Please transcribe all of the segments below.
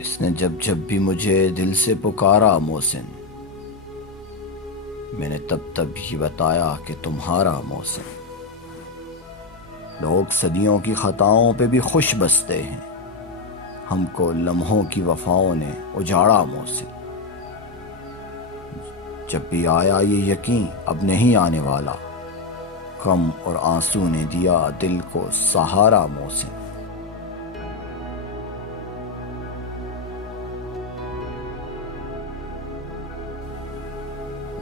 اس نے جب جب بھی مجھے دل سے پکارا محسن، میں نے تب تب یہ بتایا کہ تمہارا محسن۔ لوگ صدیوں کی خطاؤں پہ بھی خوش بستے ہیں، ہم کو لمحوں کی وفاؤں نے اجاڑا محسن۔ جب بھی آیا یہ یقین اب نہیں آنے والا، غم اور آنسو نے دیا دل کو سہارا محسن۔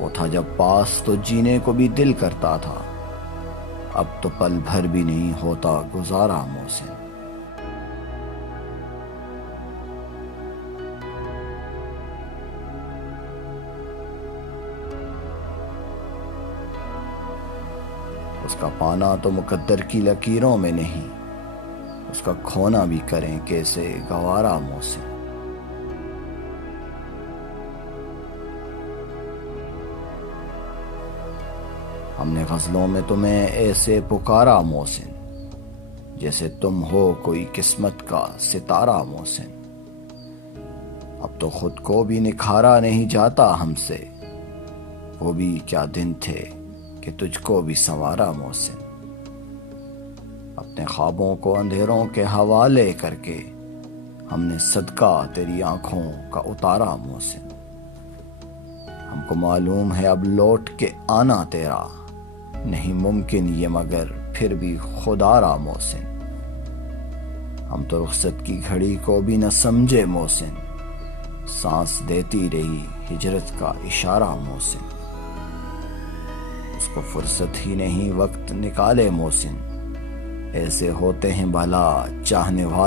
وہ تھا جب پاس تو جینے کو بھی دل کرتا تھا، اب تو پل بھر بھی نہیں ہوتا گزارا محسن۔ اس کا پانا تو مقدر کی لکیروں میں نہیں، اس کا کھونا بھی کریں کیسے گوارا محسن۔ ہم نے غزلوں میں تمہیں ایسے پکارا محسن، جیسے تم ہو کوئی قسمت کا ستارہ محسن۔ اب تو خود کو بھی نکھارا نہیں جاتا ہم سے، وہ بھی کیا دن تھے کہ تجھ کو بھی سنوارا محسن۔ اپنے خوابوں کو اندھیروں کے حوالے کر کے ہم نے صدقہ تیری آنکھوں کا اتارا محسن۔ ہم کو معلوم ہے اب لوٹ کے آنا تیرا نہیں ممکن یہ، مگر پھر بھی خودارا محسن۔ ہم تو رخصت کی گھڑی کو بھی نہ سمجھے محسن، سانس دیتی رہی ہجرت کا اشارہ محسن۔ اس کو فرصت ہی نہیں وقت نکالے محسن، ایسے ہوتے ہیں بھلا چاہنے والے